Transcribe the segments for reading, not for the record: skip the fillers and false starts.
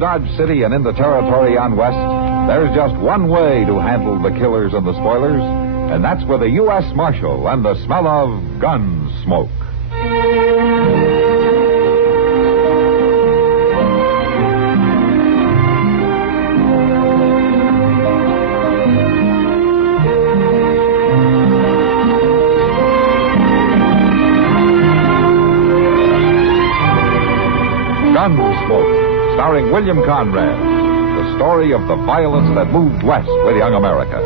Around Dodge City and in the territory on west, there's just one way to handle the killers and the spoilers, and that's with a U.S. Marshal and the smell of Gunsmoke. Gunsmoke, starring William Conrad, the story of the violence that moved west with young America,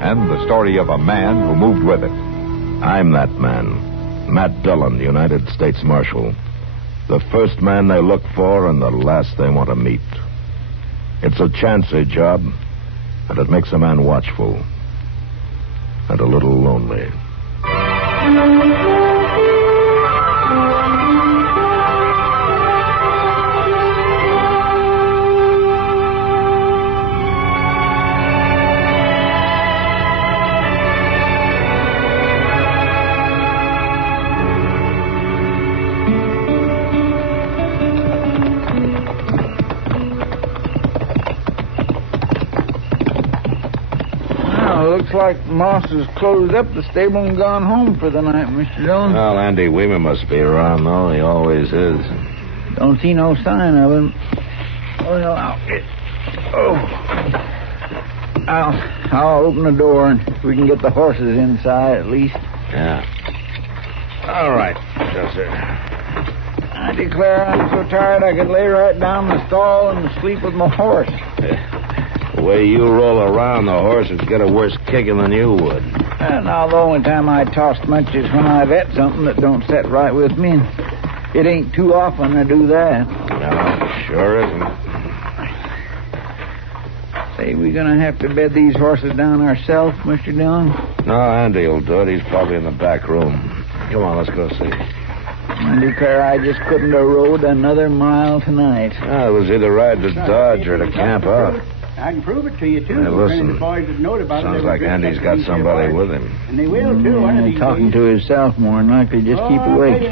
and the story of a man who moved with it. I'm that man, Matt Dillon, United States Marshal. The first man they look for and the last they want to meet. It's a chancy job, and it makes a man watchful and a little lonely. Looks like Moss has closed up the stable and gone home for the night, Mr. Dillon. Well, Andy Weeman must be around, though. He always is. Don't see no sign of him. Well, I'll open the door and we can get the horses inside at least. Yeah. All right, Chester. I declare I'm so tired I could lay right down in the stall and sleep with my horse. The way you roll around, the horse would get a worse kicking than you would. Now, the only time I toss much is when I've ate something that don't set right with me. And it ain't too often I do that. No, sure isn't. Say, we gonna have to bed these horses down ourselves, Mr. Dillon? No, Andy will do it. He's probably in the back room. Come on, let's go see. I declare I just couldn't have rode another mile tonight. It was either ride to Dodge or to camp out. I can prove it to you, too. Hey, listen. The boys that know about Sounds it, like Andy's got somebody with him. And they will, too, one of these talking days. to himself more than likely. Just keep awake.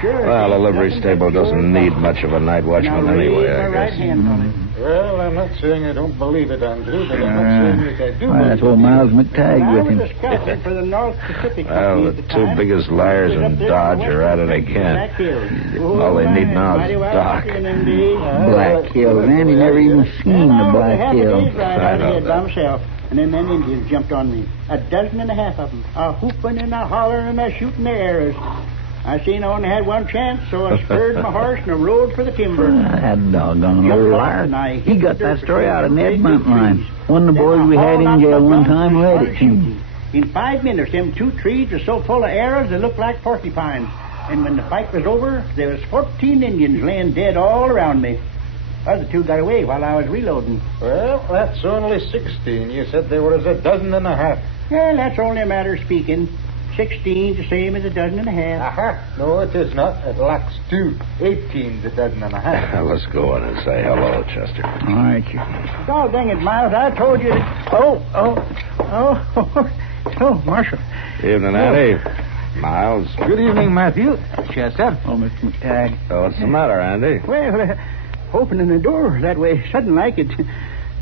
Sure. Well, a livery stable doesn't need much of a night watchman anyway, I guess. Well, I'm not saying I don't believe it, Andrew, but I'm not saying that I do. That's old Miles McTagg with him. For the North Pacific Well, the two biggest liars in Dodge are at it again. All they need now is Doc. Black Hills. Andy never even seen the Black Hills. I know by myself. And then them Indians jumped on me. 12.5 of them. A whooping and a hollering and a shooting their arrows. I seen I only had one chance, so I spurred my horse and I rode for the timber. That doggone little liar. He got that story out of Ned Buntline. One of the boys we had in jail one time read it to him. In 5 minutes, them two trees were so full of arrows they looked like porcupines. And when the fight was over, there was 14 Indians laying dead all around me. Other two got away while I was reloading. Well, that's only 16. You said there was 12.5. Well, that's only a matter of speaking. 16's the same as 12.5. Aha. No, it is not. It lacks 2. 18's 12.5. Let's go in and say hello, Chester. All right, you. Oh, dang it, Miles. I told you that... Oh, Marshal. Evening, Andy. Miles. Good evening, Matthew. Chester. Oh, Mr. McTagg. What's the matter, Andy? Well, opening the door that way sudden like it...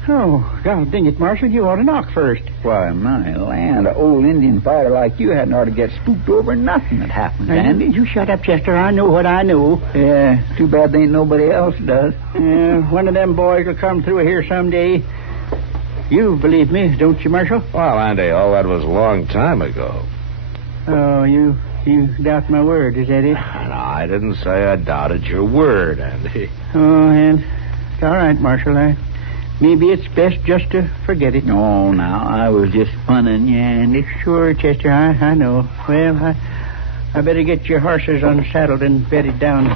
Oh, God dang it, Marshal, you ought to knock first. Why, my land, an old Indian fighter like you hadn't ought to get spooked over nothing that happens, Andy. You shut up, Chester. I know what I know. Yeah, too bad there ain't nobody else does. One of them boys will come through here someday. You believe me, don't you, Marshal? Well, Andy, all that was a long time ago. Oh, you doubt my word, is that it? No, I didn't say I doubted your word, Andy. Oh, and it's all right, Marshal. Maybe it's best just to forget it. No, now, I was just funning you, Andy. Sure, Chester, I know. Well, I better get your horses unsaddled and bedded down.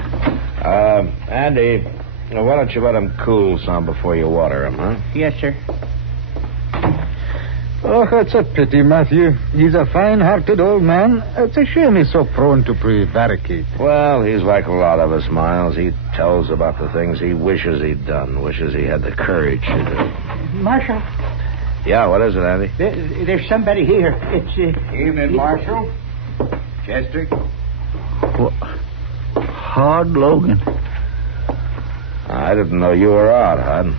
Andy, why don't you let him cool some before you water him, huh? Yes, sir. Oh, that's a pity, Matthew. He's a fine-hearted old man. It's a shame he's so prone to prevaricate. Well, he's like a lot of us, Miles. He tells about the things he wishes he'd done, wishes he had the courage to do. Marshal. Yeah, what is it, Andy? There's somebody here. It's... Evening, Marshal. Chester. Hard Logan. I didn't know you were out, Hud.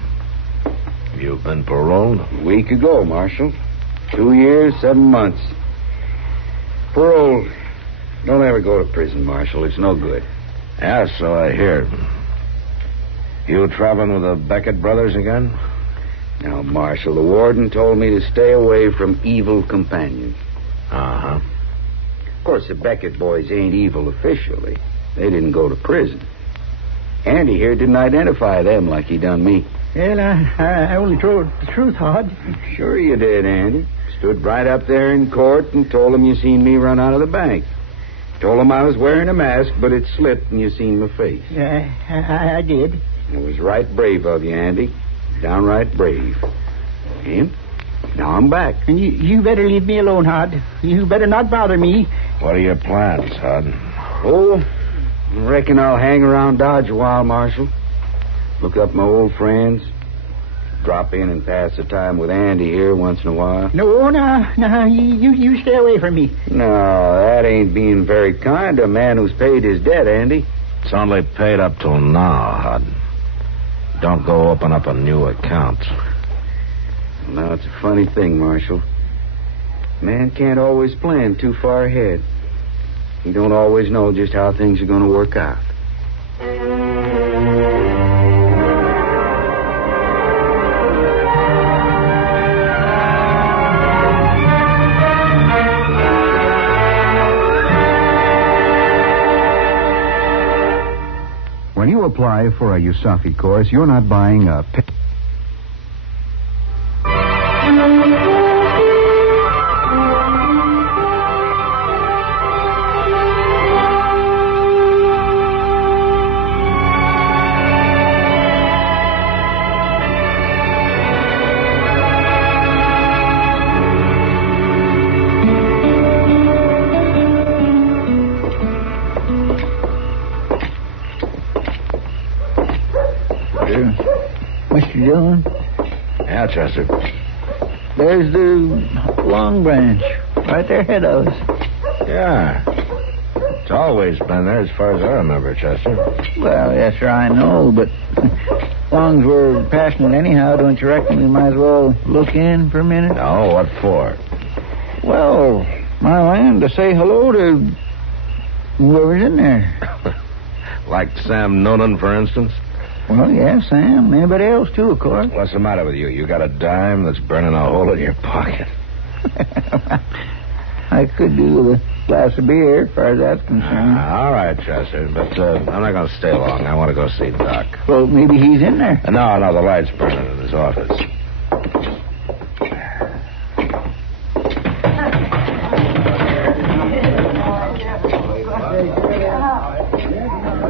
You've been paroled? A week ago, Marshal. 2 years, 7 months. Parole. Don't ever go to prison, Marshal. It's no good. Yeah, so I hear. You traveling with the Beckett brothers again? Now, Marshal, the warden told me to stay away from evil companions. Uh-huh. Of course, the Beckett boys ain't evil officially. They didn't go to prison. Andy here didn't identify them like he done me. Well, I only told the truth, Hod. Sure you did, Andy. Stood right up there in court and told them you seen me run out of the bank. Told them I was wearing a mask, but it slipped and you seen my face. I did. It was right brave of you, Andy. Downright brave. And now I'm back. And you better leave me alone, Hod. You better not bother me. What are your plans, Hud? Oh, I reckon I'll hang around Dodge a while, Marshal. Look up my old friends. Drop in and pass the time with Andy here once in a while. No, you stay away from me. No, that ain't being very kind to a man who's paid his debt, Andy. It's only paid up till now, Hud. Don't go open up a new account. Now, it's a funny thing, Marshal. Man can't always plan too far ahead. He don't always know just how things are going to work out. When you apply for a USAFI course, you're not buying a... Mr. Dillon, Yeah, Chester. there's the Long Branch right there ahead of us. Yeah. It's always been there as far as I remember, Chester. Well, yes, sir, I know, but longs were passing it anyhow. Don't you reckon we might as well look in for a minute? No, what for? Well, my land, to say hello to whoever's in there. Like Sam Noonan, for instance? Well, yes, Sam. Anybody else, too, of course. What's the matter with you? You got a dime that's burning a hole in your pocket. I could do with a glass of beer, as far as that's concerned. All right, Chester, but I'm not going to stay long. I want to go see Doc. Well, maybe he's in there. No, the light's burning in his office.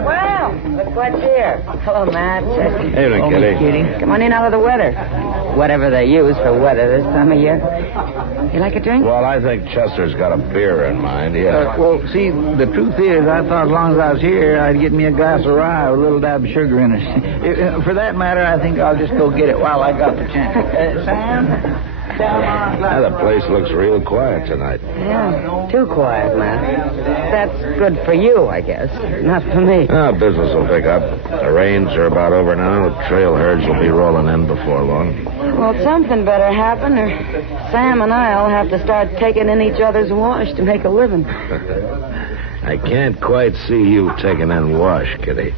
Well, look what's here. Hello, Matt. Evening, Kitty. Come on in out of the weather. Whatever they use for weather this time of year. You like a drink? Well, I think Chester's got a beer in mind, yeah. Well, see, the truth is, I thought as long as I was here, I'd get me a glass of rye with a little dab of sugar in it. For that matter, I think I'll just go get it while I got the chance. Sam? Yeah, the place looks real quiet tonight. Yeah, too quiet, Matt. That's good for you, I guess. Not for me. Business will pick up. The rains are about over now. The trail herds will be rolling in before long. Well, something better happen, or Sam and I'll have to start taking in each other's wash to make a living. I can't quite see you taking in wash, Kitty.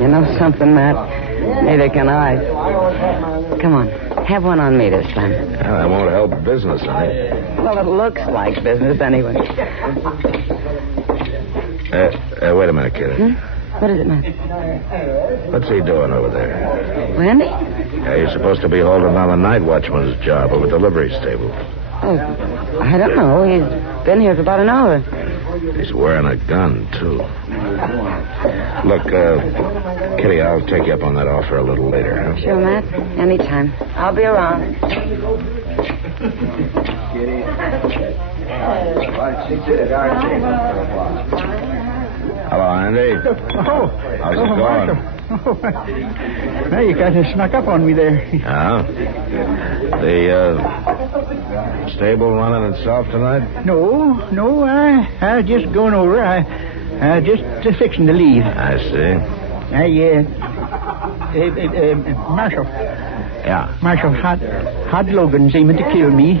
You know something, Matt? Neither can I. Come on, have one on me this time. Yeah, that won't help business, honey. Well, it looks like business anyway. Wait a minute, Kitty. What is it, Matt? What's he doing over there? Randy? Yeah, he's supposed to be holding down the night watchman's job over the livery stable. Oh, I don't know. He's been here for about an hour. He's wearing a gun, too. Look, Kitty, I'll take you up on that offer a little later, huh? Sure, Matt. Anytime. I'll be around. Hello, Andy. Oh. How's it going? Now you kind of snuck up on me there. Yeah? The stable running itself tonight? No, I was just going over. I just fixing to leave. I see. Marshal. Yeah. Marshal, Hart Logan's aiming to kill me.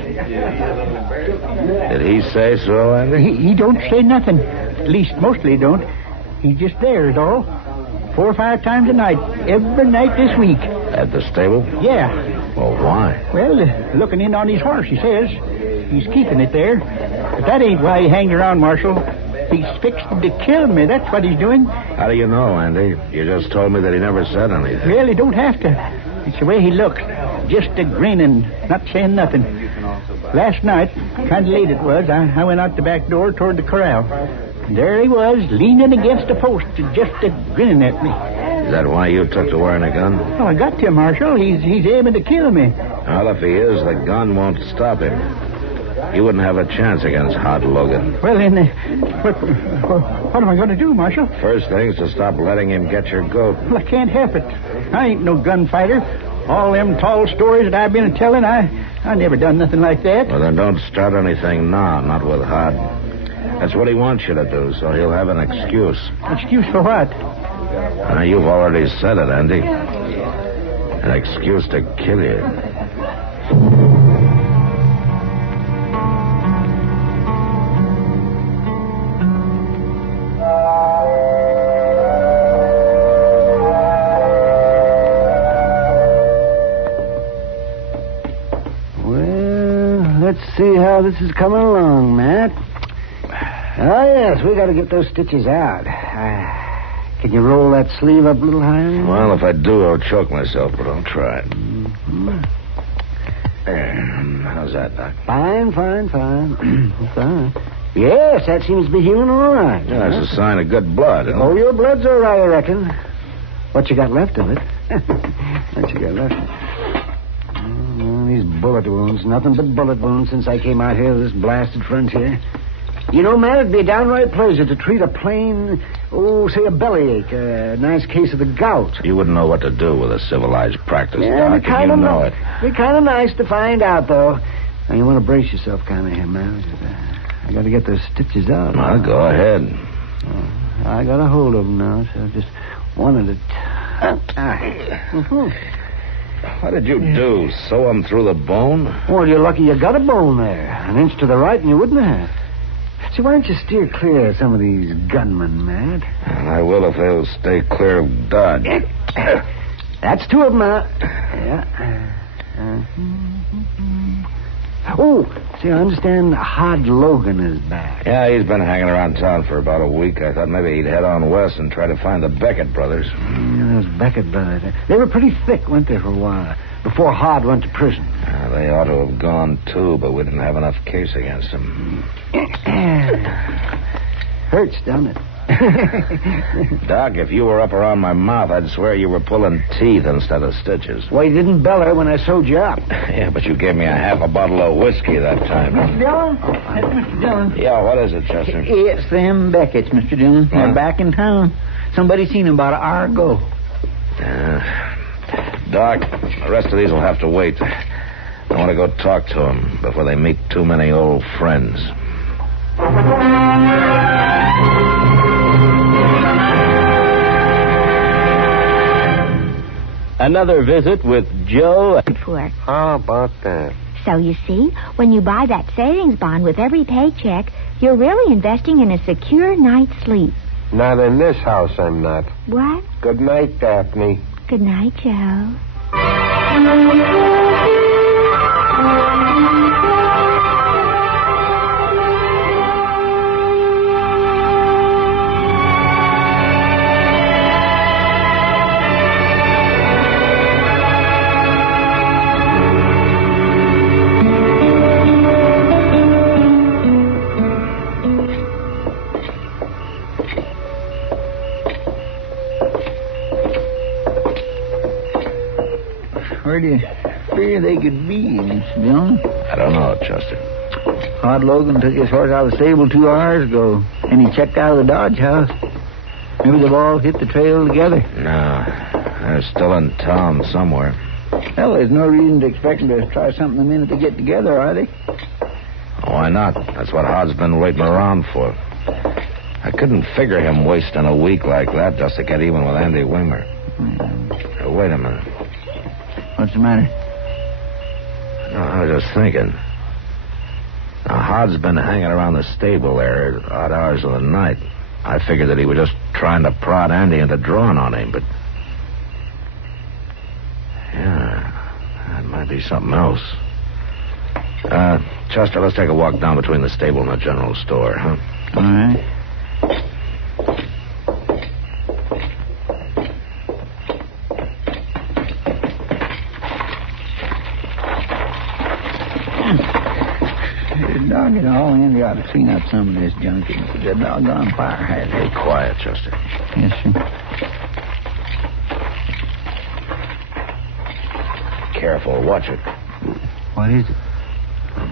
Did he say so, Andy? He don't say nothing. At least, mostly he don't. He's just there, is all. 4 or 5 times a night. Every night this week. At the stable? Yeah. Well, why? Well, looking in on his horse, he says. He's keeping it there. But that ain't why he hanged around, Marshal. He's fixing to kill me. That's what he's doing. How do you know, Andy? You just told me that he never said anything. Well, he don't have to. It's the way he looks. Just a grinning, not saying nothing. Last night, kind of late it was, I went out the back door toward the corral. And there he was, leaning against a post, just a grinning at me. Is that why you took to wearing a gun? Well, I got to, Marshal. He's aiming to kill me. Well, if he is, the gun won't stop him. You wouldn't have a chance against Hart Logan. Well, then, what am I going to do, Marshal? First thing is to stop letting him get your goat. Well, I can't help it. I ain't no gunfighter. All them tall stories that I've been telling, I never done nothing like that. Well, then don't start anything now, not with Hart. That's what he wants you to do, so he'll have an excuse. Excuse for what? You've already said it, Andy. An excuse to kill you. Let's see how this is coming along, Matt. Oh, yes, we got to get those stitches out. Can you roll that sleeve up a little higher? Well, if I do, I'll choke myself, but I'll try it. Mm-hmm. There. How's that, Doc? Fine. Fine. Yes, that seems to be healing all right. Yeah, that's a sign of good blood. Oh, your blood's all right, I reckon. What you got left of it? These bullet wounds. Nothing but bullet wounds since I came out here to this blasted frontier. You know, man, it'd be a downright pleasure to treat a plain, say a bellyache, a nice case of the gout. You wouldn't know what to do with a civilized practice, Yeah, Doc, and you know it. Be kind of nice to find out, though. Now, you want to brace yourself kind of here, man. I got to get those stitches out. Well, go ahead. I got a hold of them now, so I just wanted to... What did you do? Sew them through the bone? Well, you're lucky you got a bone there. An inch to the right and you wouldn't have. See, why don't you steer clear of some of these gunmen, Matt? Well, I will if they'll stay clear of Dodge. That's 2 of them now. Yeah. Oh, see, I understand Hart Logan is back. Yeah, he's been hanging around town for about a week. I thought maybe he'd head on west and try to find the Beckett brothers. Yeah, those Beckett brothers. They were pretty thick, weren't they, for a while, before Hart went to prison. They ought to have gone, too, but we didn't have enough case against them. Hurts, doesn't it? Doc, if you were up around my mouth, I'd swear you were pulling teeth instead of stitches. Well, you didn't beller when I sewed you up. Yeah, but you gave me a half a bottle of whiskey that time. Mr. Dillon? That's Mr. Dillon. Yeah, what is it, Chester? It's them Beckett's, Mr. Dillon. They're back in town. Somebody seen them about an hour ago. Doc, the rest of these will have to wait. I want to go talk to them before they meet too many old friends. Another visit with Joe. How about that? So you see, when you buy that savings bond with every paycheck, you're really investing in a secure night's sleep. Not in this house, I'm not. What? Good night, Daphne. Good night, Joe. Where do you figure they could be, Mr. Dillon? I don't know, Chester. Hart Logan took his horse out of the stable 2 hours ago, and he checked out of the Dodge house. Maybe they've all hit the trail together. No, they're still in town somewhere. Well, there's no reason to expect them to try something the minute they get together, are they? Why not? That's what Hart's been waiting around for. I couldn't figure him wasting a week like that just to get even with Andy Wimmer. wait a minute. What's the matter? No, I was just thinking. Now, Harte's been hanging around the stable there at odd hours of the night. I figured that he was just trying to prod Andy into drawing on him, but... Yeah, that might be something else. Chester, let's take a walk down between the stable and the general store, huh? All right. Dog it all, Andy ought to clean up some of this junk. It's a doggone fire hazard. Hey, quiet, Chester. Yes, sir. Careful, watch it. What is it?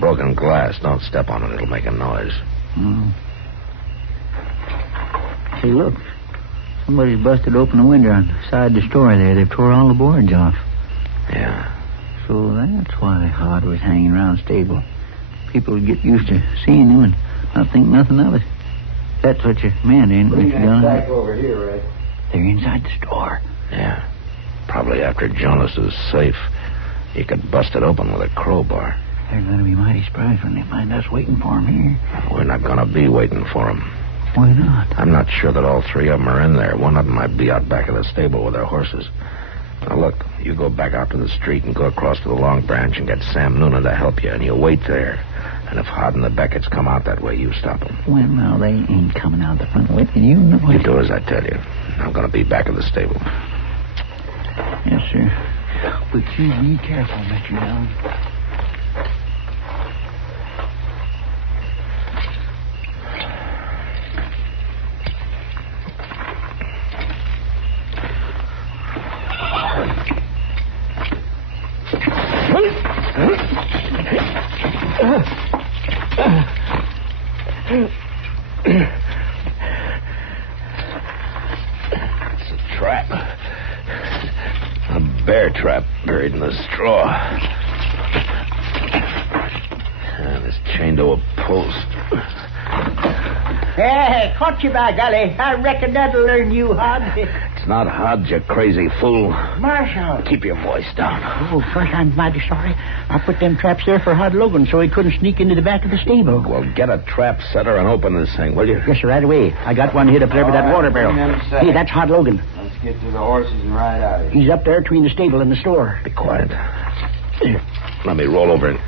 Broken glass. Don't step on it. It'll make a noise. Oh. Hey, look. Somebody's busted open the window on the side of the store there. They've tore all the boards off. Yeah. So that's why Harte was hanging around the stable. People would get used to seeing him and not think nothing of it. That's what you meant, ain't it, Mr. Dillon? Back over here, Red. They're inside the store. Yeah. Probably after Jonas's safe. He could bust it open with a crowbar. They're going to be mighty surprised when they find us waiting for him here. We're not going to be waiting for him. Why not? I'm not sure that all three of them are in there. One of them might be out back of the stable with their horses. Now, look, you go back out to the street and go across to the Long Branch and get Sam Noonan to help you, and you wait there. And if Harte and the Becketts come out that way, you stop them. Well, now, they ain't coming out the front way. You know it. You do as I tell you. I'm going to be back at the stable. Yes, sir. But you be careful, Mr. Dillon. It's a trap. A bear trap buried in the straw. And it's chained to a post. Hey, caught you by golly. I reckon that'll learn you, Harte. It's not Harte, you crazy fool. Marshal. Keep your voice down. Oh, gosh, I'm mighty sorry. I put them traps there for Harte Logan so he couldn't sneak into the back of the stable. Well, get a trap setter and open this thing, will you? Yes, sir, right away. I got one hid up there with that water barrel. Hey, that's Harte Logan. Let's get to the horses and ride out of here. He's up there between the stable and the store. Be quiet. Here, let me roll over and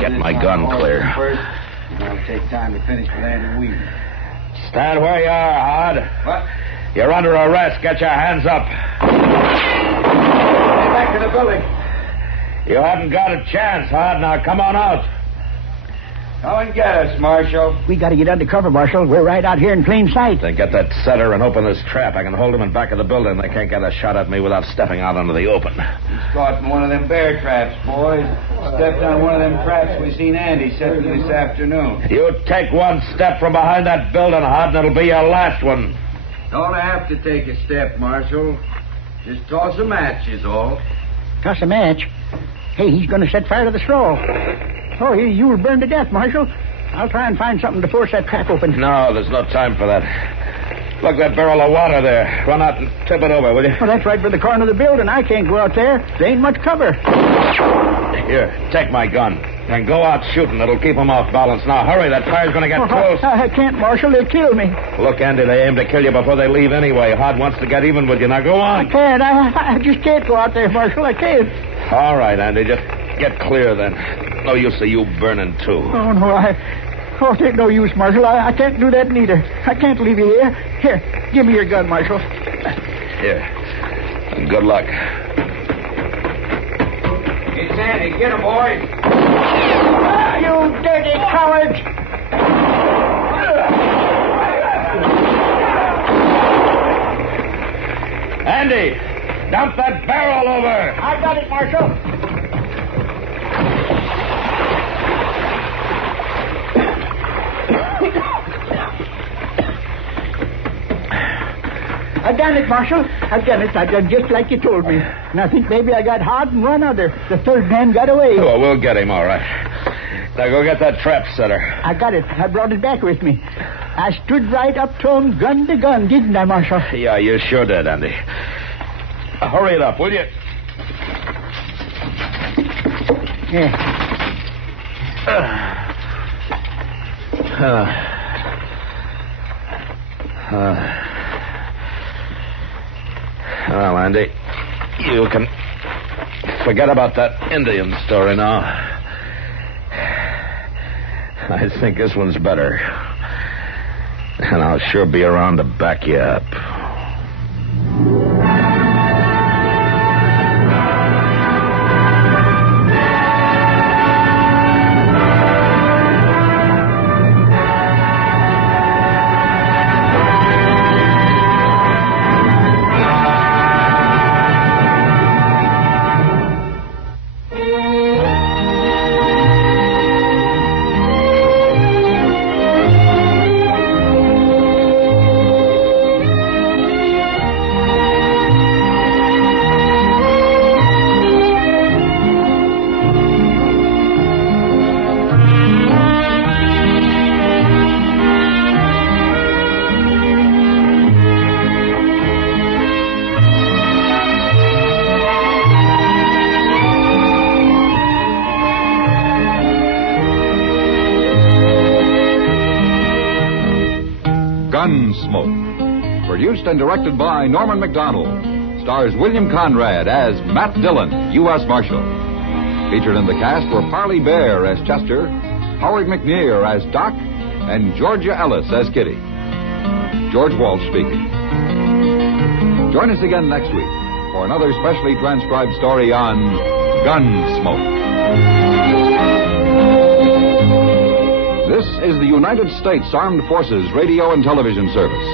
get my gun clear. First, and I'll take time to finish with Andy Weed. Stand where you are, Harte. What? You're under arrest. Get your hands up. Get back to the building. You haven't got a chance, Harte. Now, come on out. Come and get us, Marshal. We got to get under cover, Marshal. We're right out here in plain sight. Then get that setter and open this trap. I can hold them in back of the building. They can't get a shot at me without stepping out into the open. He's caught in one of them bear traps, boys. Stepped on one of them traps we seen Andy setting this afternoon. You take one step from behind that building, Harte, and it'll be your last one. Don't have to take a step, Marshal. Just toss a match is all. Toss a match? Hey, he's going to set fire to the straw. Oh, you will burn to death, Marshal. I'll try and find something to force that trap open. No, there's no time for that. Look, that barrel of water there. Run out and tip it over, will you? Well, that's right by the corner of the building. I can't go out there. There ain't much cover. Here, take my gun. And go out shooting. It'll keep them off balance. Now, hurry. That fire's going to get close. I can't, Marshal. They'll kill me. Look, Andy, they aim to kill you before they leave anyway. Harte wants to get even with you. Now, go on. I can't. I just can't go out there, Marshal. I can't. All right, Andy. Just get clear, then. No use of you burning, too. Oh, no, it ain't no use, Marshal. I can't do that neither. I can't leave you here. Here, give me your gun, Marshal. Here. And good luck. It's Andy. Get him, boys. You dirty cowards! Andy, dump that barrel over. I got it, Marshal. I've done it, Marshal. I've done it. I've done just like you told me. And I think maybe I got Harte and one other. The third man got away. Oh, we'll get him, all right. Now go get that trap setter. I got it. I brought it back with me. I stood right up to him, gun to gun, didn't I, Marshal? Yeah, you sure did, Andy. Hurry it up, will you? Yeah. Well, Andy, you can forget about that Indian story now. I think this one's better. And I'll sure be around to back you up. Gunsmoke. Produced and directed by Norman Macdonnell. Stars William Conrad as Matt Dillon, U.S. Marshal. Featured in the cast were Parley Bear as Chester, Howard McNear as Doc, and Georgia Ellis as Kitty. George Walsh speaking. Join us again next week for another specially transcribed story on Gunsmoke. This is the United States Armed Forces Radio and Television Service.